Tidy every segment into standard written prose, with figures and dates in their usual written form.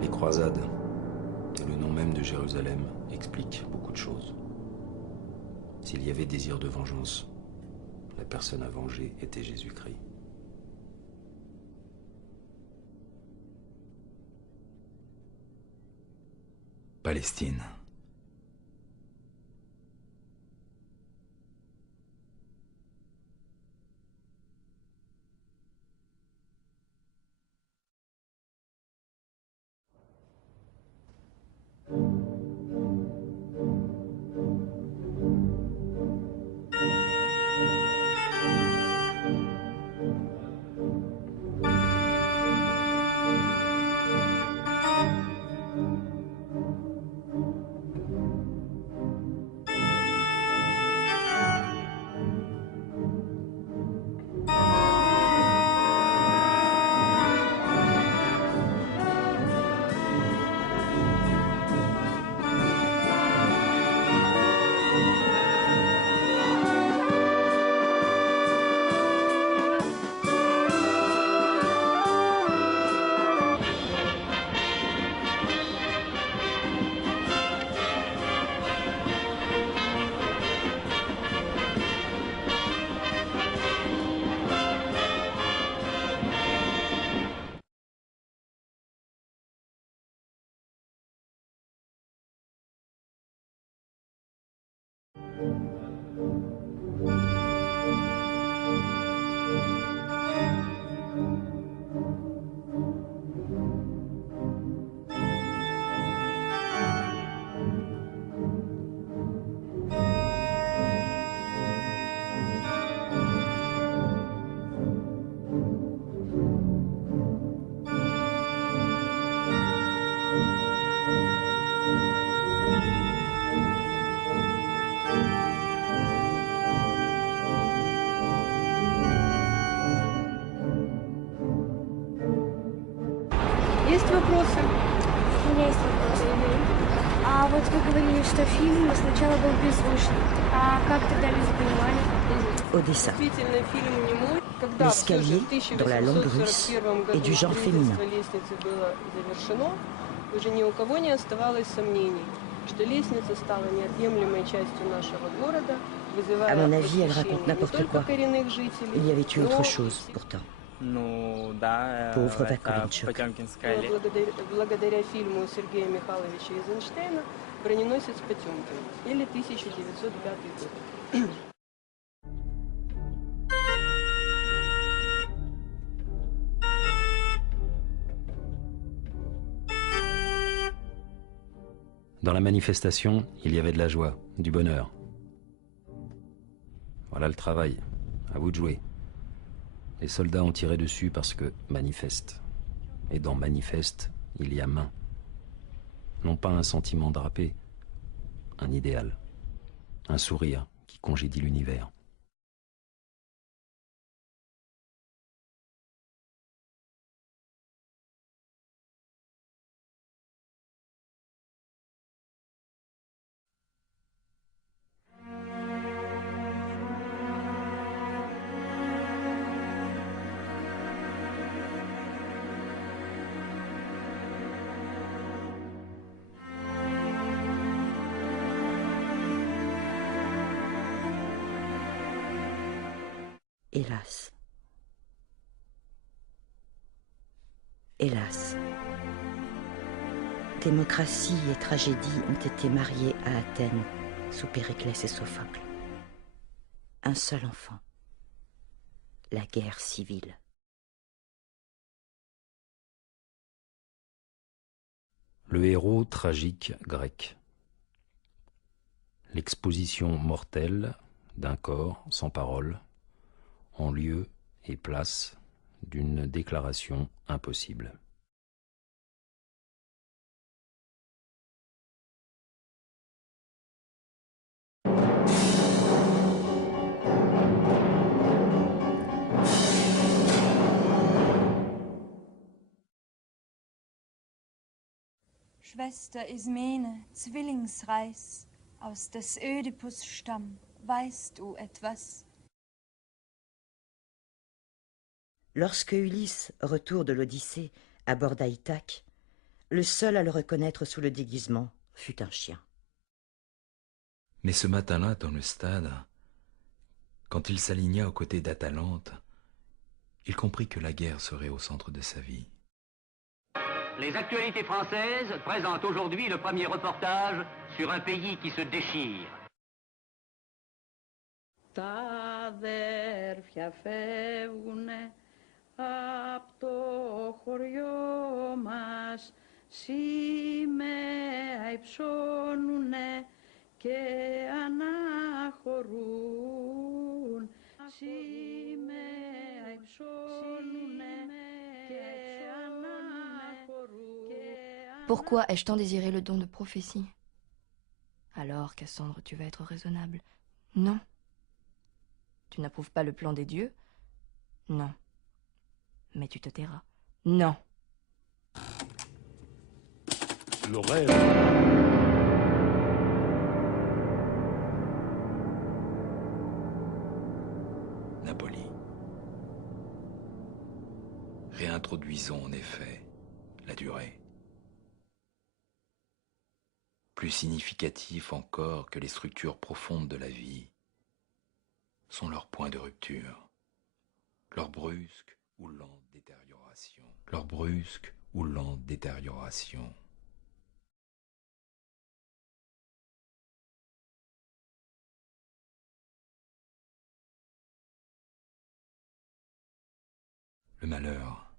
Les croisades, et le nom même de Jérusalem, expliquent beaucoup de choses. S'il y avait désir de vengeance, la personne à venger était Jésus-Christ. Palestine. Есть вопросы? У меня есть вопрос. А вот вы говорили, что фильм сначала был беззвучный. А как тогда люди понимали? Odessa. Действительно, фильм немой. Когда все же в L'escalier, dans la langue russe, 1841 году est du genre féminin. строительство лестницы было завершено, уже ни у кого не оставалось сомнений, что лестница стала неотъемлемой частью нашего города, вызывая À mon avis, elle восхищение raconte не n'importe только quoi. коренных жителей, Il y avait eu но autre и chose, всех. pourtant. Ну да, Pauvre это Vakulinchuk. Потемкинская лестница. Благодаря фильму Сергея Михайловича Эйзенштейна «Броненосец Потемкин» или 1905 год. Dans la manifestation, il y avait de la joie, du bonheur. Voilà le travail, à vous de jouer. Les soldats ont tiré dessus parce que manifeste. Et dans manifeste, il y a main. Non pas un sentiment drapé, un idéal. Un sourire qui congédie l'univers. Hélas. Hélas. Démocratie et tragédie ont été mariées à Athènes sous Périclès et Sophocle. Un seul enfant. La guerre civile. Le héros tragique grec. L'exposition mortelle d'un corps sans parole en lieu et place d'une déclaration impossible. Schwester Ismene, Zwillingsreis, aus des Ödipus Stamm, weißt du etwas? Lorsque Ulysse retourne de l'Odyssée à bord d'Aïthaque, Le seul à le reconnaître sous le déguisement fut un chien. Mais ce matin-là, dans le stade, quand il s'aligna aux côtés d'Atalante, il comprit que la guerre serait au centre de sa vie. Les actualités françaises présentent aujourd'hui le premier reportage sur un pays qui se déchire. Τα αδέρφια φεύγουνε απ' το χωριό μας, σημαία υψώνουνε και αναχωρούν. Σημαία υψώνουνε και αναχωρούν. Pourquoi ai-je tant désiré le don de prophétie? Alors, Cassandre, tu vas être raisonnable. Non. Tu n'approuves pas le plan des dieux? Non. Mais tu te tairas. Non. Le rêve. Napoli. Réintroduisons en effet la durée. Plus significatif encore que les structures profondes de la vie sont leurs points de rupture, leur brusque ou lente détérioration, Le malheur,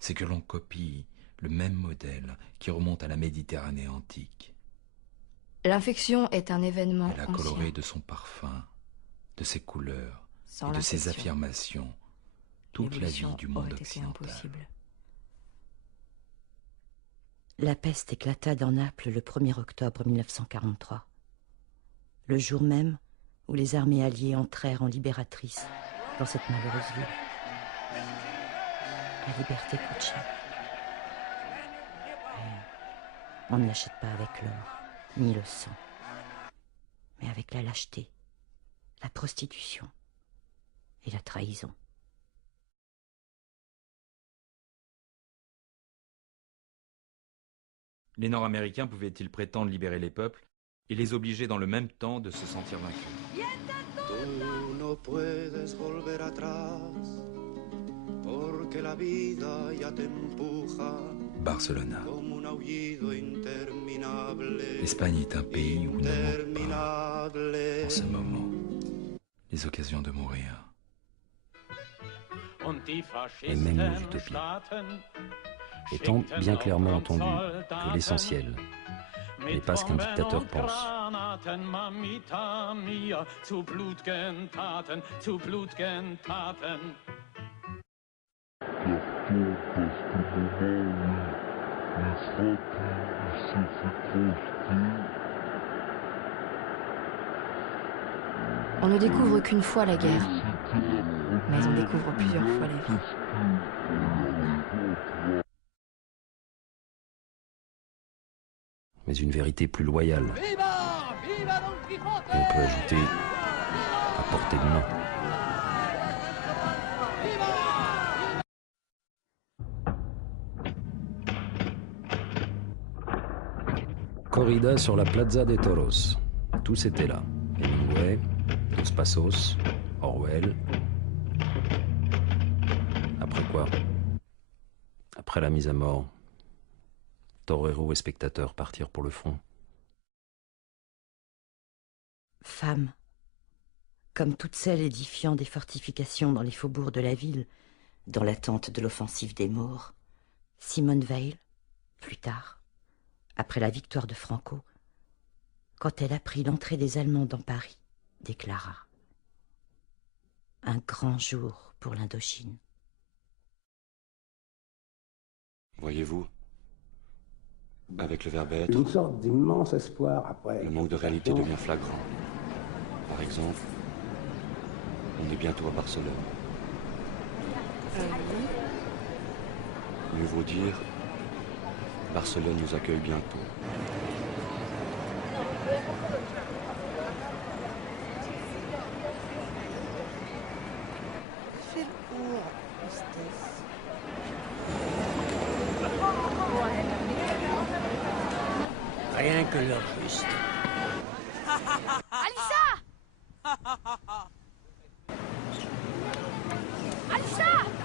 c'est que l'on copie le même modèle qui remonte à la Méditerranée antique. L'infection est un événement Elle a ancien. coloré de son parfum, de ses couleurs Sans et de ses l'infection, affirmations toute la vie l'évolution du monde aurait été occidental. impossible. La peste éclata dans Naples le 1er octobre 1943, le jour même où les armées alliées entrèrent en libératrice dans cette malheureuse ville. La liberté coûte cher. Mais on ne l'achète pas avec l'or, ni le sang, mais avec la lâcheté, la prostitution et la trahison. Les Nord-Américains pouvaient-ils prétendre libérer les peuples et les obliger dans le même temps de se sentir vaincus? Tú no puedes volver atrás, porque la vida ya te empuja. Barcelona. Como un aullido interminable. L'Espagne est un pays où ne manquent pas, en ce moment, les occasions de mourir. Et même nos utopies. Étant bien clairement entendu que l'essentiel n'est pas ce qu'un dictateur pense. On ne découvre qu'une fois la guerre, mais on découvre plusieurs fois la vie. Mais une vérité plus loyale. Et on peut ajouter à portée de main. Corrida sur la Plaza de Toros. Tous étaient là. Hemingway, Dos Passos, Orwell. Après quoi? Après la mise à mort, toreros et spectateurs partirent pour le front. Femme, comme toutes celles édifiant des fortifications dans les faubourgs de la ville, dans l'attente de l'offensive des Maures, Simone Weil, plus tard, après la victoire de Franco, quand elle apprit l'entrée des Allemands dans Paris, déclara « Un grand jour pour l'Indochine. » Voyez-vous, avec le verbet, une sorte d'immense espoir après. Le manque de réalité devient flagrant. Par exemple, on est bientôt à Barcelone. Mieux vaut dire, Barcelone nous accueille bientôt. rien que leur juste. Alissa! Alissa!